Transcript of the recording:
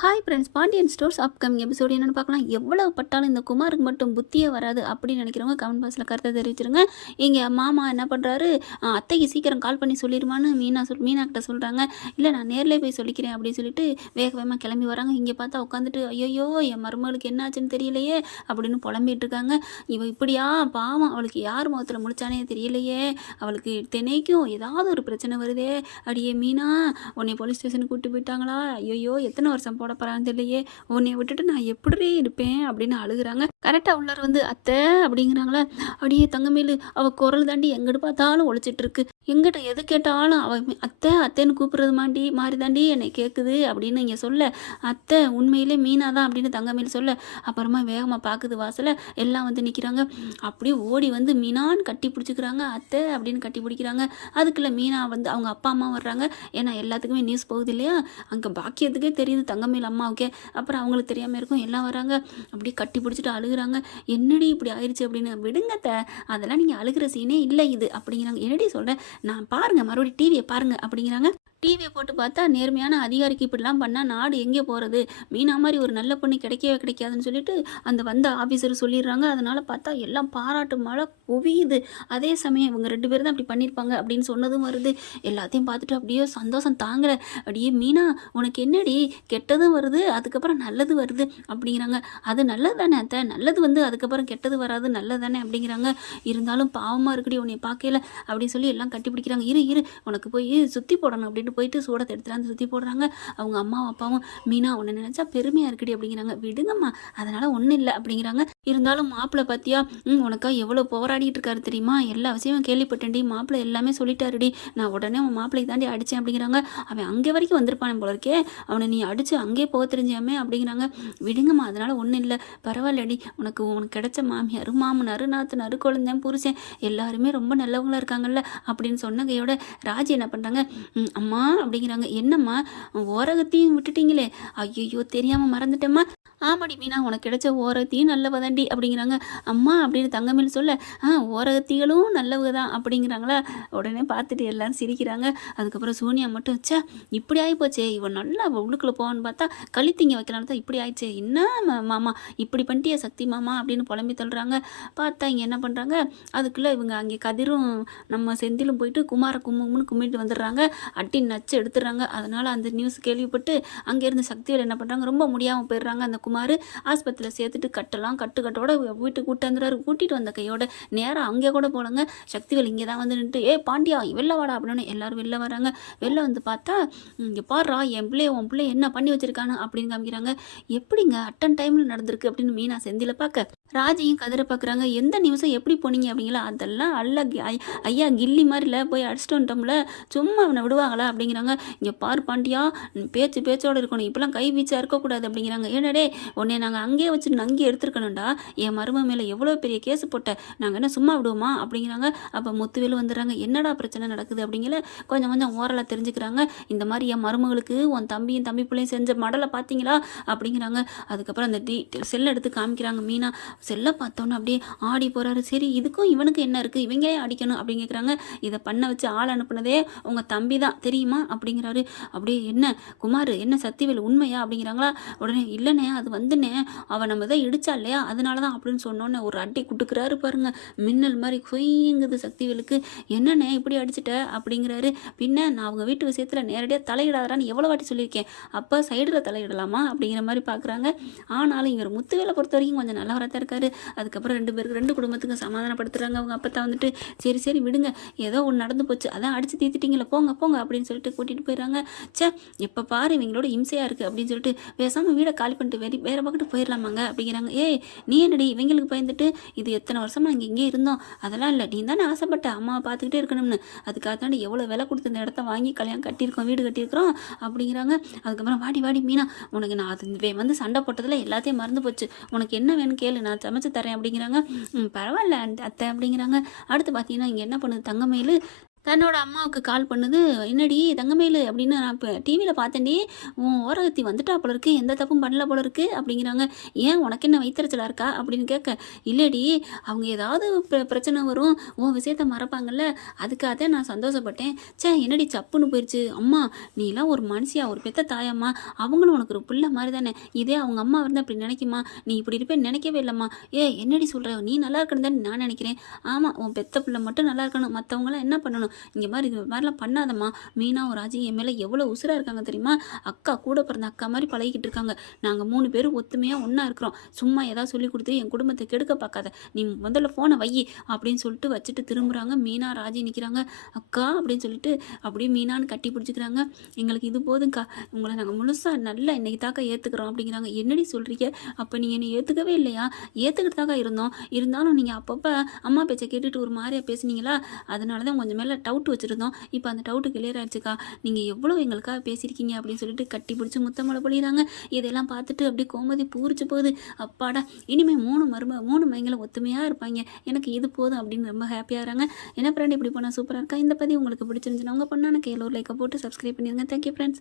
Hi friends, Pandian stores upcoming episode என்னென்னு பார்க்கலாம். எவ்வளவு பட்டாலும் இந்த குமாருக்கு மட்டும் புத்தியே வராது அப்படின்னு நினைக்கிறவங்க கமெண்ட் பாக்ஸில் கருத்தை தெரிவிச்சிருங்க. இங்கே மாமா என்ன பண்ணுறாரு, அத்தைக்கு சீக்கிரம் கால் பண்ணி சொல்லிடுமான்னு மீனா கிட்ட சொல்கிறாங்க. இல்லை நான் நேரில் போய் சொல்லிக்கிறேன் அப்படின்னு சொல்லிட்டு வேக வேகமாக கிளம்பி வராங்க. இங்கே பார்த்தா உட்காந்துட்டு ஐயோ என் மருமகளுக்கு என்னாச்சுன்னு தெரியலையே அப்படின்னு புலம்பிட்டு இருக்காங்க. இவ இப்படியா பாவம், அவளுக்கு யார் முகத்தில் முடிச்சானே தெரியலையே, அவளுக்கு தினைக்கும் ஏதாவது ஒரு பிரச்சனை வருதே. அடியே மீனா, உன்னை போலீஸ் ஸ்டேஷனுக்கு கூப்பிட்டு போயிட்டாங்களா? ஐயோ எத்தனை வருஷம் போட போகிறான்னு தெரியலையே, உன்னை விட்டுட்டு நான் எப்படி இருப்பேன் அப்படின்னு அழுகுறாங்க. கரெக்டாக உள்ளார் வந்து அத்தை அப்படிங்கிறாங்களா. அடியே தங்கமேலு, அவள் குரல் தாண்டி எங்கிட்ட பார்த்தாலும் ஒழிச்சிட்டு இருக்கு. எங்கிட்ட எது கேட்டாலும் அவள் அத்தை அத்தைன்னு கூப்பிட்றது மாறி தாண்டி என்னை கேட்குது அப்படின்னு இங்கே சொல்ல, அத்தை உண்மையிலே மீனா தான் அப்படின்னு தங்கமேலு சொல்ல, அப்புறமா வேகமாக பார்க்குது வாசலை, எல்லாம் வந்து நிற்கிறாங்க. அப்படியே ஓடி வந்து மீனான்னு கட்டி பிடிச்சிக்கிறாங்க. அத்தை அப்படின்னு கட்டி பிடிக்கிறாங்க. அதுக்குள்ள மீனா வந்து அவங்க அப்பா அம்மா வர்றாங்க. ஏன்னா எல்லாத்துக்குமே நியூஸ் போகுது இல்லையா, அங்கே பாக்கியத்துக்கே தெரியுது தங்கமேலு அம்மாவுக்கே. அப்புறம் அவங்களுக்கு தெரியாமல் இருக்கும், எல்லாம் வராங்க. அப்படியே கட்டி பிடிச்சிட்டு அழுகுறாங்க. என்னடி இப்படி ஆயிடுச்சு அப்படின்னு. விடுங்கத்த, அதெல்லாம் நீங்கள் அழுகிற சீனே இல்லை இது அப்படிங்கிறாங்க. என்னடி சொல்கிறேன், நான் பாருங்க மறுபடியும் டிவியை பாருங்க அப்படிங்கிறாங்க. டிவியை போட்டு பார்த்தா நேர்மையான அதிகாரிக்கு இப்படிலாம் பண்ணால் நாடு எங்கே போகிறது, மீனா மாதிரி ஒரு நல்ல பொண்ணு கிடைக்கவே கிடைக்காதுன்னு சொல்லிட்டு அந்த வந்த ஆஃபீஸர் சொல்லிடுறாங்க. அதனால் பார்த்தா எல்லாம் பாராட்டு மழை குவியுது. அதே சமயம் இவங்க 2 பேர் தான் அப்படி பண்ணியிருப்பாங்க அப்படின்னு சொன்னதும் வருது. எல்லாத்தையும் பார்த்துட்டு அப்படியே சந்தோஷம் தாங்கலை. அப்படியே மீனா உனக்கு என்னடி, கெட்டதும் வருது அதுக்கப்புறம் நல்லது வருது அப்படிங்கிறாங்க. அது நல்லது தானே அத்தை, நல்லது வந்து அதுக்கப்புறம் கெட்டது வராது, நல்லது தானே அப்படிங்கிறாங்க. இருந்தாலும் பாவமாக இருக்குடி உன்னை பார்க்கல அப்படின்னு சொல்லி எல்லாம் கட்டி பிடிக்கிறாங்க. இரு உனக்கு போய் சுற்றி போடணும் அப்படின்னு போயிட்டு சூடத்தை எடுத்துட்டு சுற்றி போடுறாங்க. அவங்க அம்மாவும் அப்பாவும் மீனா உன்னை நினச்சா பெருமையாக இருக்குடி அப்படிங்கிறாங்க. விடுங்கம்மா, அதனால் ஒன்றும் இல்லை அப்படிங்கிறாங்க. இருந்தாலும் மாப்பிள்ளை பார்த்தியா, உனக்கா எவ்வளோ போராடிட்டு இருக்காரு தெரியுமா, எல்லா விஷயமும் கேள்விப்பட்டேன்டி, மாப்பிள்ளை எல்லாமே சொல்லிட்டாருடி, நான் உடனே உன் மாப்பிள்ளை தாண்டி அடித்தேன் அப்படிங்கிறாங்க. அவன் அங்கே வரைக்கும் வந்திருப்பான் போல இருக்கே, அவனை நீ அடித்து அங்கேயே போக தெரிஞ்சாமே அப்படிங்கிறாங்க. விடுங்கம்மா, அதனால் ஒன்றும் இல்லை, பரவாயில்லடி, உனக்கு கிடைச்ச மாமியார் மாமனார் நாத்தனார் குழந்தை புருஷன் எல்லாருமே ரொம்ப நல்லவங்களா இருக்காங்கல்ல அப்படின்னு சொன்ன கையோட ராஜி என்ன பண்ணுறாங்க, அம்மா அப்படிங்கிறாங்க. என்னம்மா ஓரகத்தையும் விட்டுட்டீங்களே, ஐயோ தெரியாமல் மறந்துட்டேம்மா. ஆமாடி மீனா, உனக்கு கிடைச்ச ஓரகத்தையும் நல்லவதாண்டி அப்படிங்கிறாங்க. அம்மா அப்படின்னு தங்கமேல் சொல்ல, ஓரகத்திகளும் நல்லவங்க தான் அப்படிங்கிறாங்களா. உடனே பார்த்துட்டு எல்லாரும் சிரிக்கிறாங்க. அதுக்கப்புறம் சோனியா மட்டும் சே இப்படி ஆகிப்போச்சே, இவன் நல்லா உள்ளுக்குள்ளே போவான்னு பார்த்தா கழித்திங்க வைக்கலான்னு தான் இப்படி ஆயிடுச்சே, என்ன மாமா இப்படி பண்ணிட்டிய சக்தி மாமா அப்படின்னு புலம்பி தள்ளுறாங்க. பார்த்தா இங்கே என்ன பண்ணுறாங்க, அதுக்குள்ளே இவங்க அங்கே கதிரும் நம்ம செந்திலும் போயிட்டு குமார கும்பிட்டு வந்துடுறாங்க. அட்டி நச்சு எடுத்துடுறாங்க. அதனால் அந்த நியூஸ் கேள்விப்பட்டு அங்கேருந்து சக்திவேல் என்ன பண்ணுறாங்க, ரொம்ப முடியாமல் போயிடுறாங்க. அந்த குமார் ஆஸ்பத்திரியில் சேர்த்துட்டு கட்டோட வீட்டுக்கு கூட்டிகிட்டு வந்த கையோட நேராக அங்கே கூட போலங்க. சக்திவேல் இங்கே தான் வந்து நின்று, ஏ பாண்டியா வெளில வாடா அப்படின்னு எல்லாரும் வெளில வராங்க. வெளில வந்து பார்த்தா இங்கே பாடுறா என் உன் பிள்ளை என்ன பண்ணி வச்சிருக்கானு அப்படின்னு காமிக்கிறாங்க. எப்படிங்க அட்டன் டைமில் நடந்திருக்கு அப்படின்னு மீனா செந்தில பார்க்க, ராஜையும் கதிரை பார்க்குறாங்க. எந்த நிமிஷம் எப்படி போனீங்க அப்படிங்களா, அதெல்லாம் ஐயா கில்லி மாதிரில போய் அடிச்சுட்டு வந்துட்டோம்ல, சும்மா அவனை விடுவாங்களா அப்படிங்கிறாங்க. இங்கே பார் பாண்டியா, பேச்சோடு இருக்கணும், இப்போலாம் கை வீச்சாக இருக்கக்கூடாது அப்படிங்கிறாங்க. ஏன்னாடே உன்னை நாங்கள் அங்கேயே வச்சுட்டு அங்கேயே எடுத்துருக்கணும்டா, என் மரும மேலே எவ்வளோ பெரிய கேஸு போட்ட, நாங்கள் என்ன சும்மா விடுவோமா அப்படிங்கிறாங்க. அப்போ முத்துவேலு வந்துடுறாங்க. என்னடா பிரச்சனை நடக்குது அப்படிங்கிற கொஞ்சம் ஓரலாக தெரிஞ்சுக்கிறாங்க. இந்த மாதிரி என் மருமகளுக்கு உன் தம்பி பிள்ளையும் செஞ்ச மடலை பார்த்தீங்களா அப்படிங்கிறாங்க. அதுக்கப்புறம் அந்த செல்லை எடுத்து காமிக்கிறாங்க. மீனா செல்லை பார்த்தோன்னு அப்படியே ஆடி போகிறாரு. சரி இதுக்கும் இவனுக்கு என்ன இருக்குது, இவங்க அடிக்கணும் அப்படின்னு கேட்குறாங்க. இதை பண்ண வச்சு ஆள் அனுப்புனதே உங்கள் தம்பி தான் தெரியுமா அப்படிங்கிறாரு. அப்படியே என்ன குமார் என்ன சக்திவேல் உண்மையா அப்படிங்கிறாங்களா. உடனே இல்லைண்ணே அது வந்துண்ணே அவன் நம்ம தான் இடிச்சா இல்லையா அதனால தான் அப்படின்னு சொன்னோன்னே ஒரு அடி கொடுக்குறாரு பாருங்க, மின்னல் மாதிரி கொய்யுங்குது சக்திவேலுக்கு. என்னண்ணே இப்படி அடிச்சிட்ட அப்படிங்கிறாரு. பின்ன நான் அவங்க வீட்டு விஷயத்தில் நேரடியாக தலையிடாதான்னு எவ்வளோ வாட்டி சொல்லியிருக்கேன், அப்போ சைடில் தலையிடலாமா அப்படிங்கிற மாதிரி பார்க்குறாங்க. ஆனாலும் இவர் முத்துவேலை பொறுத்த வரைக்கும் கொஞ்சம் நல்லவராக தான் இருக்காரு. அதுக்கப்புறம் 2 குடும்பத்துக்கும் சமாதானப்படுத்துறாங்க. அவங்க அப்பத்தான் வந்துட்டு சரி விடுங்க, ஏதோ ஒன்று நடந்து போச்சு, அதான் அடிச்சு தீர்த்துட்டீங்களா, போங்க அப்படின்னு சொல்லிட்டு கூட்டிகிட்டு போயிடுறாங்க. எப்போ பாரு இவங்களோட இம்சையாக இருக்குது அப்படின்னு சொல்லிட்டு பேசாமல் வீடை காலி பண்ணிட்டு வேறு பக்கத்து போயிடலாமாங்க அப்படிங்கிறாங்க. நீ என்னடி இவங்களுக்கு பயந்துட்டு, இது எத்தனை வருஷமா நாங்கள் இங்கே இருந்தோம், அதெல்லாம் இல்லை, நீ தானே ஆசைப்பட்ட அம்மாவை பார்த்துக்கிட்டே இருக்கணும்னு, அதுக்காக தாண்டி எவ்வளோ விலை கொடுத்து இந்த இடத்த வாங்கி கல்யாணம் கட்டியிருக்கோம், வீடு கட்டியிருக்கிறோம் அப்படிங்கிறாங்க. அதுக்கப்புறம் வாடி மீனா, உனக்கு நான் அது வந்து சண்டை போட்டதில் எல்லாத்தையும் மறந்து போச்சு, உனக்கு என்ன வேணும் கேளு, நான் சமைச்சு தரேன் அப்படிங்கிறாங்க. பரவாயில்ல அத்தை அப்படிங்கிறாங்க. அடுத்து பார்த்தீங்கன்னா இங்கே என்ன பண்ணுது தன்னோட அம்மாவுக்கு கால் பண்ணுது. "என்னடி தங்கமயிலு" அப்படின்னு, "நான் இப்போ டிவியில பார்த்தேன்டி, உன் ஓரகத்தி வந்துட்டா போல இருக்கு, எந்த தப்பும் பண்ணல போல இருக்கு" அப்படிங்கிறாங்க. "ஏன் உனக்கு என்ன வயித்தெரிச்சலா இருக்கா?" அப்படின்னு கேட்க, "இல்லடி, அவங்க ஏதாவது பிரச்சனை வரும், உன் விஷயத்த மறப்பாங்கல்ல, அதுக்காக தான் நான் சந்தோஷப்பட்டேன். ச்சே என்னடி சப்புன்னு போயிடுச்சு. அம்மா நீலாம் ஒரு மனுஷியா, ஒரு பெத்த தாயம்மா, அவங்களும் உனக்கு ஒரு பிள்ளை மாதிரி தானே, இதே அவங்க அம்மா இருந்தால் இப்படி நினைக்குமா, நீ இப்படி இருப்பேன்னு நினைக்கவே இல்லைம்மா. என்னடி சொல்கிற, நீ நல்லா இருக்கணும் தானே நான் நினைக்கிறேன். ஆமாம், உன் பெத்த பிள்ளை மட்டும் நல்லா இருக்கணும், மற்றவங்களாம் என்ன பண்ணணும், இங்கே மாதிரி இது மாதிரிலாம் பண்ணாதம்மா. மீனாவும் ராஜி என் மேலே எவ்வளோ உசுராக இருக்காங்க தெரியுமா, அக்கா கூட பிறந்த அக்கா மாதிரி பழகிக்கிட்டு இருக்காங்க. நாங்கள் 3 பேரும் ஒத்துமையாக ஒன்றா இருக்கிறோம். சும்மா ஏதாவது சொல்லி கொடுத்து என் குடும்பத்தை கெடுக்க பார்க்காத, நீ முதல்ல ஃபோனை வை" அப்படின்னு சொல்லிட்டு வச்சுட்டு திரும்புகிறாங்க. மீனா ராஜி நிற்கிறாங்க. "அக்கா" அப்படின்னு சொல்லிட்டு அப்படியே மீனான்னு கட்டி பிடிச்சிக்கிறாங்க. "எங்களுக்கு இது போதும்க்கா, உங்களை நாங்கள் முழுசாக நல்லா இன்னைக்கு தாக்கா ஏற்றுக்கிறோம்" அப்படிங்கிறாங்க. "என்னடி சொல்கிறீங்க, அப்போ நீங்கள் என்னை ஏற்றுக்கவே இல்லையா?" "ஏற்றுக்கிட்டு தாக்கா இருந்தோம், இருந்தாலும் நீங்கள் அப்பப்போ அம்மா பேச்சை கேட்டுட்டு ஒரு மாதிரியா பேசுனீங்களா, அதனால தான் கொஞ்சம் மேலே டவுட் வச்சுருந்தோம். இப்போ அந்த டவுட்டு கிளியர் ஆயிடுச்சுக்கா, நீங்கள் எவ்வளோ எங்களுக்காக பேசியிருக்கீங்க" அப்படின்னு சொல்லிட்டு கட்டி பிடிச்சி முத்தமலை பொழிகிறாங்க. இதெல்லாம் பார்த்துட்டு அப்படியே கோமதி பூரிச்சு போகுது. அப்பாடா, இனிமேல் 3 மைங்களை ஒத்துமையாக இருப்பாங்க, எனக்கு இது போதும் அப்படின்னு ரொம்ப ஹாப்பியாகிறாங்க. என்ன ஃப்ரெண்ட், இப்படி போனால் சூப்பராக இருக்கா? இந்த பதிவு உங்களுக்கு பிடிச்சிருந்துச்சுன்னா உங்கள் பொண்ணான கையில் ஒரு லைக்கை போட்டு சப்ஸ்கிரைப் பண்ணிடுங்க. Thank you friends.